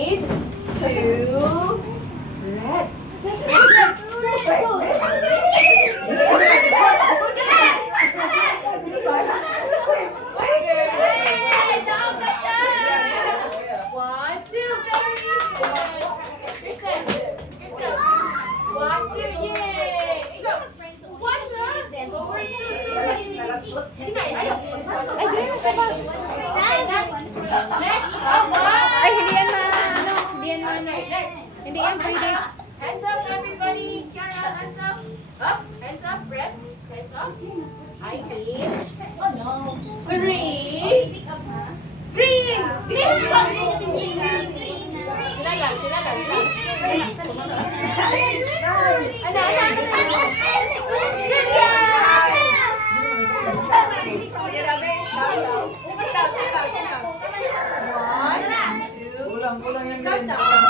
Two, red. One, two, very good. Kristen, one, two, yay. Go. One, forward, two, Hindi, ayaw. Next, Ay, hindi yan ano, hindi yan ano. Hindi yan pwede. Hands up, everybody. Kiara, hands up. Up, hands up, Brett. Hands up. I mean, oh no. Green. Green. Sila lang. Ano? Good job. Grabe, ikaw. One, two. Kulang yan. Ikaw daw.